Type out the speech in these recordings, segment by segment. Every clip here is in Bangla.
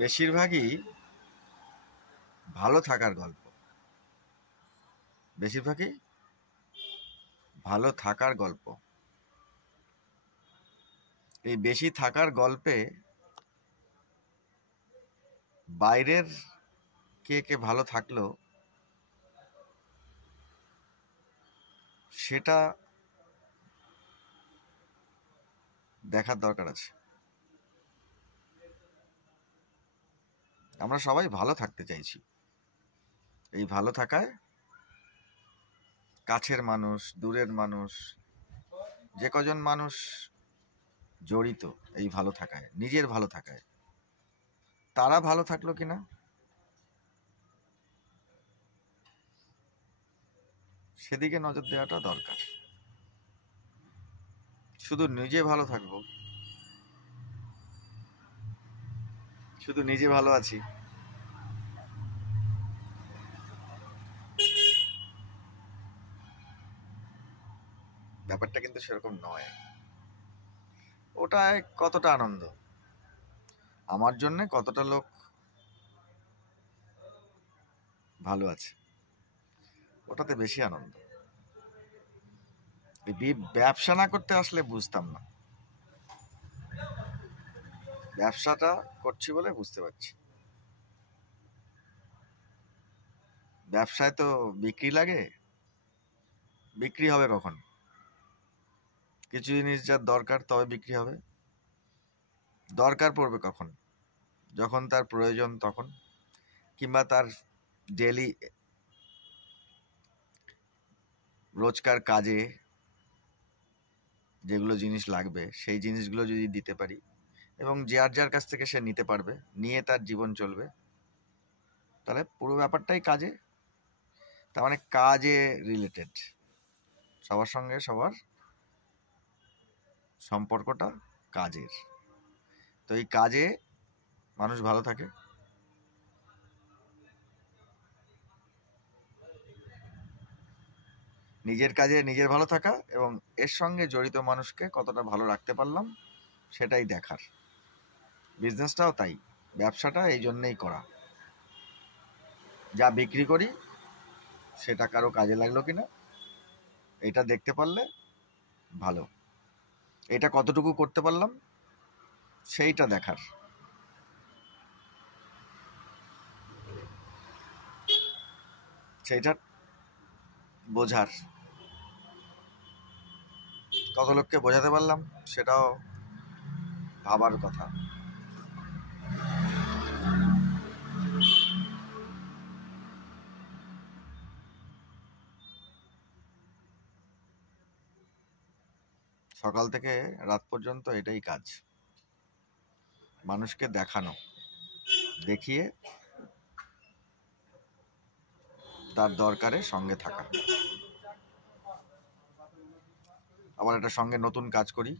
বেশিরভাগই ভালো থাকার গল্প। বেশিরভাগই ভালো থাকার গল্প। এই বেশি থাকার গল্পে বাইরের কে কে ভালো থাকলো সেটা দেখার দরকার আছে। আমরা সবাই ভালো থাকতে চাইছি। এই ভালো থাকায় কাছের মানুষ, দূরের মানুষ, যে কজন মানুষ জড়িত এই ভালো থাকায়, নিজের ভালো থাকায়, তারা ভালো থাকলো কিনা সেদিকে নজর দেওয়াটা দরকার। শুধু নিজে ভালো থাকবো, শুধু নিজে ভালো আছি, ব্যাপারটা কিন্তু সেরকম নয়। ওটায় কতটা আনন্দ, আমার জন্য কতটা লোক ভালো আছে, ওটাতে বেশি আনন্দ। ব্যবসা না করতে আসলে বুঝতাম না, ব্যবসাটা করছি বলে বুঝতে পারছি। ব্যবসায় তো বিক্রি লাগে, বিক্রি হবে কখন? কিছু জিনিস যার দরকার তবে বিক্রি হবে। দরকার পড়বে কখন? যখন তার প্রয়োজন তখন, কিংবা তার ডেলি রোজকার কাজে যেগুলো জিনিস লাগবে সেই জিনিসগুলো যদি দিতে পারি এবং যার যার কাছ থেকে সে নিতে পারবে, নিয়ে তার জীবন চলবে, তাহলে পুরো ব্যাপারটাই কাজে। তার মানে কাজে রিলেটেড, সবার সঙ্গে সবার সম্পর্কটা কাজের। তো এই কাজে মানুষ ভালো থাকে। নিজের কাজে নিজের ভালো থাকা এবং এর সঙ্গে জড়িত মানুষকে কতটা ভালো রাখতে পারলাম সেটাই দেখার। বিজনেসটাও তাই, ব্যবসাটা এই জন্যেই করা। যা বিক্রি করি সেটা কারো কাজে লাগলো কিনা এটা দেখতে পারলে ভালো, এটা কতটুকু করতে পারলাম সেইটা দেখার। সেইটা বোঝার, কত লোককে বোঝাতে পারলাম সেটাও ভাবার কথা। সকাল থেকে রাত পর্যন্ত এটাই কাজ, মানুষকে দেখানো, দেখিয়ে তার দরকারে সঙ্গে থাকা। আবার একটা সঙ্গে নতুন কাজ করি,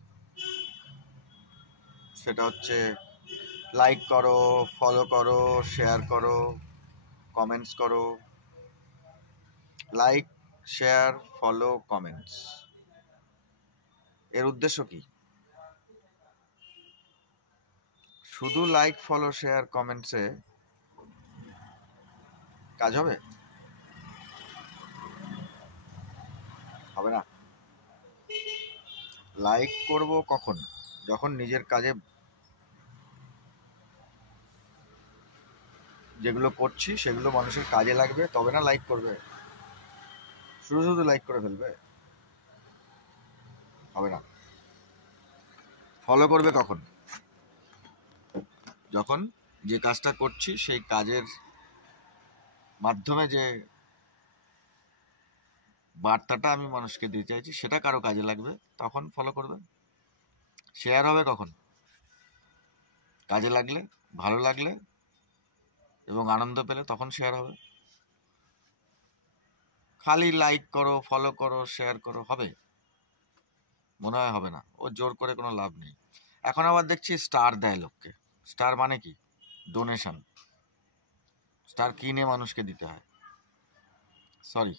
সেটা হচ্ছে লাইক করো, ফলো করো, শেয়ার করো, কমেন্টস করো। লাইক, শেয়ার, ফলো, কমেন্টস, এর উদ্দেশ্য কি? শুধু লাইক, ফলো, শেয়ার, কমেন্টসে কাজ হবে? হবে না। লাইক করব কখন? যখন নিজের কাজে যেগুলো করছি সেগুলো মানুষের কাজে লাগবে, তবে না লাইক করবে। শুধু শুধু লাইক করে ফেলবে? হবে না। ফলো করবে কখন? যখন যে কাজটা করছি সেই কাজের মাধ্যমে যে বার্তাটা আমি মানুষকে দিতে চাইছি সেটা কারো কাজে লাগবে, তখন ফলো করবে। শেয়ার হবে কখন? কাজে লাগলে, ভালো লাগলে এবং আনন্দ পেলে তখন শেয়ার হবে। খালি লাইক করো, ফলো করো, শেয়ার করো, হবে? মনে হয় হবে না। ও জোর করে কোনো লাভ নেই। এখন আবার দেখছি স্টার দেয় লোককে। স্টার মানে কি? ডোনেশন। স্টার কিনে মানুষকে দিতে হয়। Sorry,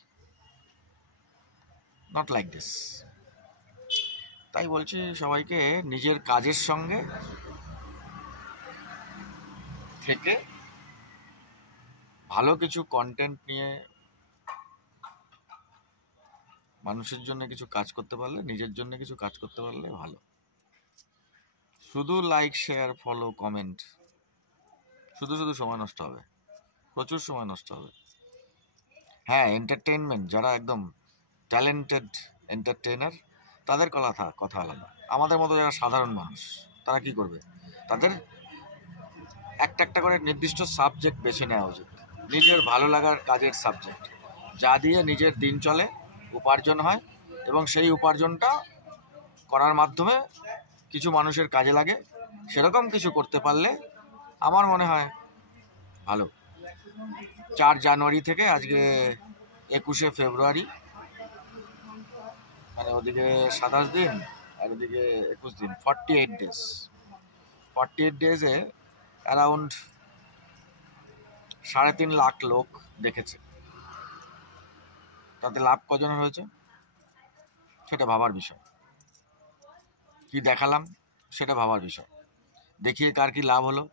not like this. তাই বলছি সবাইকে নিজের কাজের সঙ্গে থেকে ভালো কিছু কন্টেন্ট নিয়ে মানুষের জন্য কিছু কাজ করতে পারলে, নিজের জন্য কিছু কাজ করতে পারলে ভালো। শুধু লাইক, শেয়ার, ফলো, কমেন্ট, শুধু সময় নষ্ট হবে, প্রচুর সময় নষ্ট হবে। হ্যাঁ, এন্টারটেইনমেন্ট, যারা একদম ট্যালেন্টেড এন্টারটেইনার তাদের কথা আলাদা। আমাদের মতো যারা সাধারণ মানুষ, তারা কি করবে? তাদের একটা করে নির্দিষ্ট সাবজেক্ট বেছে নেওয়া উচিত, নিজের ভালো লাগার কাজের সাবজেক্ট, যা দিয়ে নিজের দিন চলে, উপার্জন হয়, এবং সেই উপার্জনটা করার মাধ্যমে কিছু মানুষের কাজে লাগে। সেরকম কিছু করতে পারলে আমার মনে হয় ভালো। 4 জানুয়ারি থেকে আজকে 21শে ফেব্রুয়ারি, মানে ওদিকে 27 দিন আর ওদিকে 21 দিন, 48 ডেজ। 48 ডেজে অ্যারাউন্ড 3.5 লাখ লোক দেখেছে। তাতে লাভ কজনের হয়েছে সেটা ভাবার বিষয়, কি দেখালাম সেটা ভাবার বিষয়, দেখিয়ে কার কি লাভ হলো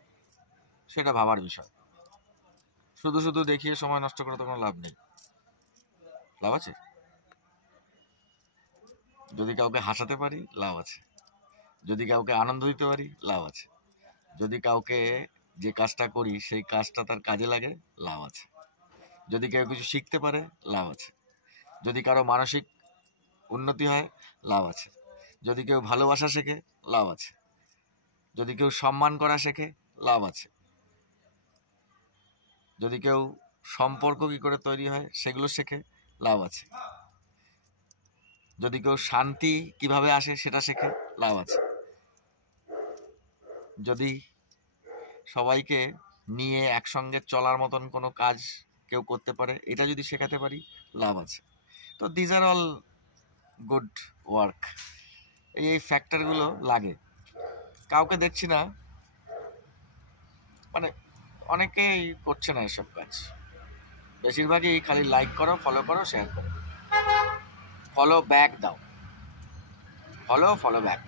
সেটা ভাবার বিষয়। শুধু দেখিয়ে সময় নষ্ট করে তো কোনো লাভ নেই। লাভ আছে যদি কাউকে হাসাতে পারি, লাভ আছে যদি কাউকে আনন্দ দিতে পারি, লাভ আছে যদি কাউকে যে কাজটা করি সেই কাজটা তার কাজে লাগে, লাভ আছে যদি কেউ কিছু শিখতে পারে, লাভ আছে যদি কারো মানসিক উন্নতি হয়, লাভ আছে যদি কেউ ভালোবাসা শেখে, লাভ আছে যদি কেউ সম্মান করা শেখে, লাভ আছে যদি কেউ সম্পর্ক কি করে তৈরি হয় সেগুলো শেখে, লাভ আছে যদি কেউ শান্তি কিভাবে আসে সেটা শেখে, লাভ আছে যদি সবাইকে নিয়ে একসঙ্গে চলার মতন কোনো কাজ কেউ করতে পারে, এটা যদি শেখাতে পারি, লাভ আছে। তো these are all good work. এই ফ্যাক্টরগুলো লাগে। কাউকে দেখছি না, মানে অনেকেই করছে না এসব কাজ, বেশিরভাগই খালি লাইক করো, ফলো করো, শেয়ার করো, ফলো ব্যাক দাও, ফলো ব্যাক।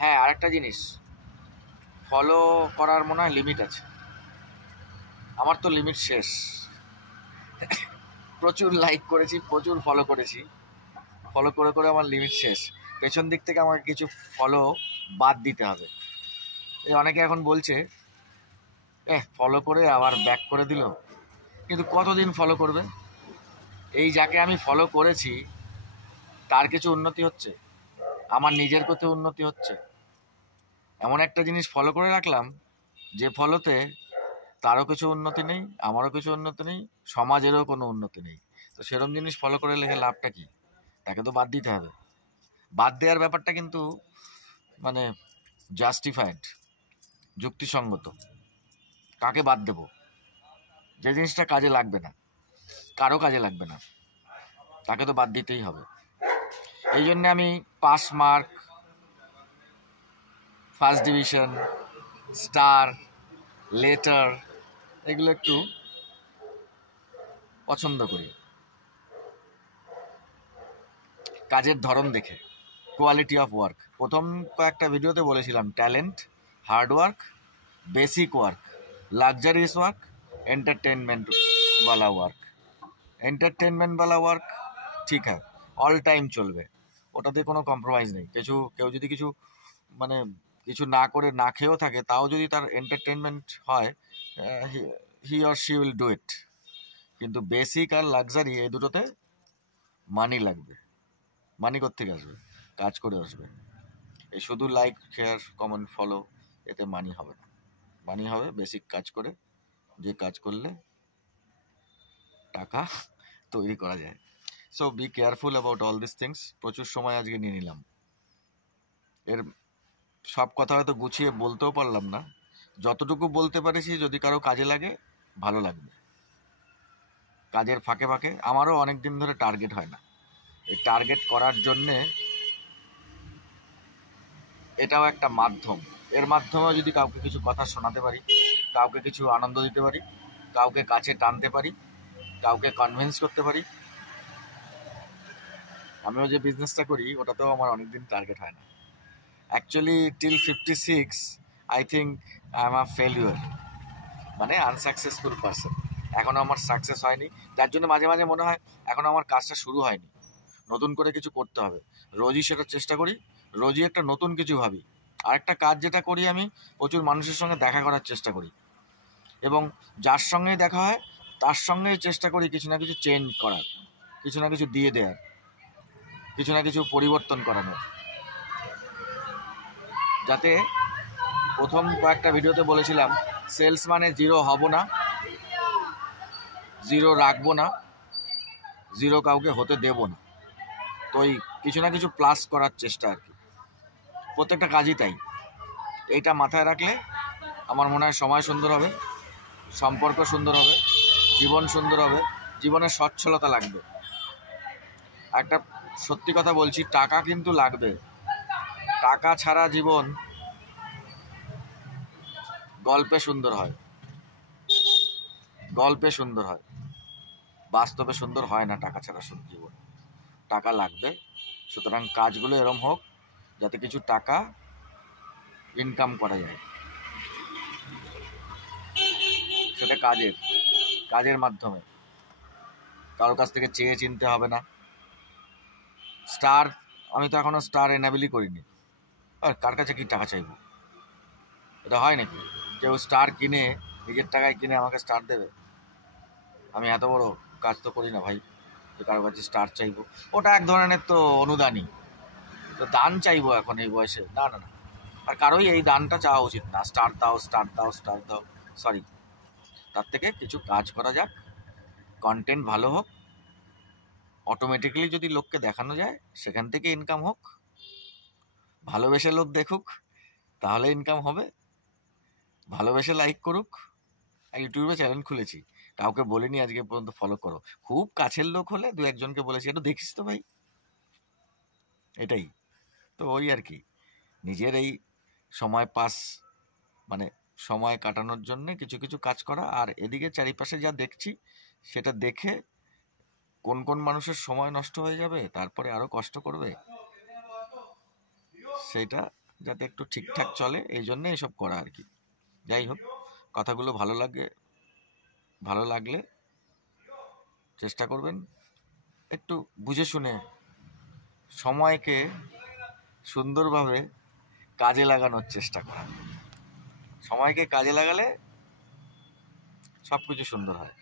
হ্যাঁ, আরেকটা জিনিস, ফলো করার মনে হয় লিমিট আছে। আমার তো লিমিট শেষ, প্রচুর লাইক করেছি, প্রচুর ফলো করেছি, ফলো করে আমার লিমিট শেষ। পেছন দিক থেকে আমাকে কিছু ফলো বাদ দিতে হবে। এই অনেকে এখন বলছে ফলো করে আবার ব্যাক করে দিল, কিন্তু কতদিন ফলো করবে? এই যাকে আমি ফলো করেছি তার কিছু উন্নতি হচ্ছে, আমার নিজের কোথাও উন্নতি হচ্ছে? এমন একটা জিনিস ফলো করে রাখলাম যে ফলোতে তারও কিছু উন্নতি নেই, আমারও কিছু উন্নতি নেই, সমাজেরও কোনো উন্নতি নেই। তো সেরকম জিনিস ফলো করে লেগে লাভটা কি? তাকে তো বাদ দিতে হবে। বাদ দেওয়ার ব্যাপারটা কিন্তু মানে জাস্টিফাইড, যুক্তিসঙ্গত। কাকে বাদ দেব? যে জিনিসটা কাজে লাগবে না, কারো কাজে লাগবে না, তাকে তো বাদ দিতেই হবে। এই জন্য আমি pass mark, first division, star, letter, এগুলো একটু পছন্দ করি। কাজের ধরন দেখে, কোয়ালিটি অফ ওয়ার্ক। প্রথম কয়েকটা ভিডিওতে বলেছিলাম talent, hard work, basic work, luxurious work, entertainment वाला ওয়ার্ক। এন্টারটেনমেন্ট वाला ওয়ার্ক ঠিক হ্যাঁ, অল টাইম চলবে, ওটাতে কোনো কম্প্রোমাইজ নেই। কেউ যদি কিছু মানে কিছু না করে না খেয়েও থাকে, তাও যদি তার এন্টারটেনমেন্ট হয়, he or she will do it. কিন্তু বেসিক আর লাক্সারি এই দুটোতে মানি লাগবে। মানি কোত্থেকে আসবে? কাজ করে আসবে। এই শুধু লাইক, শেয়ার, কমেন্ট, ফলো, এতে মানি হবে না। মানি হবে বেসিক কাজ করে, যে কাজ করলে টাকা তৈরি করা যায়। So be careful about all this things. প্রচুর সময় আজকে নিয়ে নিলাম, এর সব কথা হয়তো গুছিয়ে বলতেও পারলাম না। যতটুকু বলতে পেরেছি যদি কারো কাজে লাগে, ভালো লাগবে। কাজের ফাঁকে ফাঁকে আমারও অনেক দিন ধরে টার্গেট হয় না, এই টার্গেট করার জন্যে এটাও একটা মাধ্যম। এর মাধ্যমে যদি কাউকে কিছু কথা শোনাতে পারি, কাউকে কিছু আনন্দ দিতে পারি, কাউকে কাছে টানতে পারি, কাউকে কনভিন্স করতে পারি। আমিও যে বিজনেসটা করি ওটাতেও আমার অনেকদিন টার্গেট হয় না। Actually till 56 I think I am a failure. মানে আনসাকসেসফুল পারসন। এখনো আমার সাকসেস হয়নি, যার জন্য মাঝে মাঝে মনে হয় এখনো আমার কাজটা শুরু হয়নি, নতুন করে কিছু করতে হবে। রোজই সেটা চেষ্টা করি, রোজই একটা নতুন কিছু ভাবি। আরেকটা কাজ যেটা করি, আমি প্রচুর মানুষের সঙ্গে দেখা করার চেষ্টা করি, এবং যার সঙ্গেই দেখা হয় তার সঙ্গেই চেষ্টা করি কিছু না কিছু চেঞ্জ করার, কিছু না কিছু দিয়ে দেওয়ার, কিছু না কিছু পরিবর্তন করানোর, যাতে প্রথম কয়েকটা ভিডিওতে বলেছিলাম সেলস মানে জিরো হব না, জিরো রাখবো না, জিরো কাউকে হতে দেব না। তো এই কিছু না কিছু প্লাস করার চেষ্টা আর কি, প্রত্যেকটা কাজই তাই। এইটা মাথায় রাখলে আমার মনে হয় সময় সুন্দর হবে, সম্পর্ক সুন্দর হবে, জীবন সুন্দর হবে, জীবনে সচ্ছলতা লাগবে। একটা সত্যি কথা বলছি, টাকা কিন্তু লাগবে। টাকা ছাড়া জীবন গল্পে সুন্দর হয়, গল্পে সুন্দর হয়, বাস্তবে সুন্দর হয় না টাকা ছাড়া জীবন। টাকা লাগবে, সুতরাং কাজগুলো এরম হোক যাতে কিছু টাকা ইনকাম করা যায়, সেটা কাজের মাধ্যমে, কারোর কাছ থেকে চেয়ে চিনতে হবে না। স্টার, আমি তো এখনো স্টার এনাবেলই করিনি, আর কার কাছে কি টাকা চাইবো? এটা হয় নাকি কেউ স্টার কিনে, নিজের টাকায় কিনে আমাকে স্টার দেবে? আমি এত বড় কাজ তো করি না ভাই যে কারোর কাছে স্টার চাইবো। ওটা এক ধরনের তো অনুদানই, তো দান চাইবো এখন এই বয়সে? না না না, আর কারোই এই দানটা চাওয়া উচিত না, স্টার দাও স্টার দাও স্টার দাও, সরি। তার থেকে কিছু কাজ করা যাক, কন্টেন্ট ভালো হোক, অটোমেটিক্যালি যদি লোককে দেখানো যায় সেখান থেকে ইনকাম হোক, ভালোবেসে লোক দেখুক তাহলে ইনকাম হবে, ভালোবেসে লাইক করুক। ইউটিউবে চ্যানেল খুলেছি, কাউকে বলিনি আজকে পর্যন্ত ফলো করো, খুব কাছের লোক হলে দু একজনকে বলেছি একটু দেখিস তো ভাই, এটাই তো। ওই আর কি, নিজের এই সময় পাস, মানে সময় কাটানোর জন্য কিছু কিছু কাজ করা, আর এদিকে চারিপাশে যা দেখছি সেটা দেখে কোন কোন মানুষের সময় নষ্ট হয়ে যাবে, তারপরে আরো কষ্ট করবে, সেটা যাতে একটু ঠিকঠাক চলে, এই জন্য এইসব করা আর কি। যাই হোক, কথাগুলো ভালো লাগলে চেষ্টা করবেন একটু বুঝে শুনে সময়কে সুন্দরভাবে কাজে লাগানোর চেষ্টা করা। সময়কে কাজে লাগালে সব কিছু সুন্দর হয়,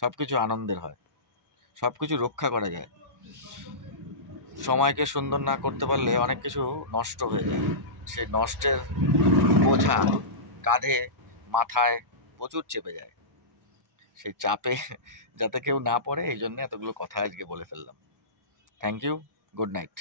সব কিছু আনন্দের হয়, সব কিছু রক্ষা করা যায়। সময়কে সুন্দর না করতে পারলে অনেক কিছু নষ্ট হয়ে যায়, সেই নষ্টের বোঝা কাঁধে মাথায় প্রচুর চেপে যায়, সেই চাপে যাতে কেউ না পড়ে, এই জন্য এতগুলো কথা আজকে বলে ফেললাম। Thank you, good night.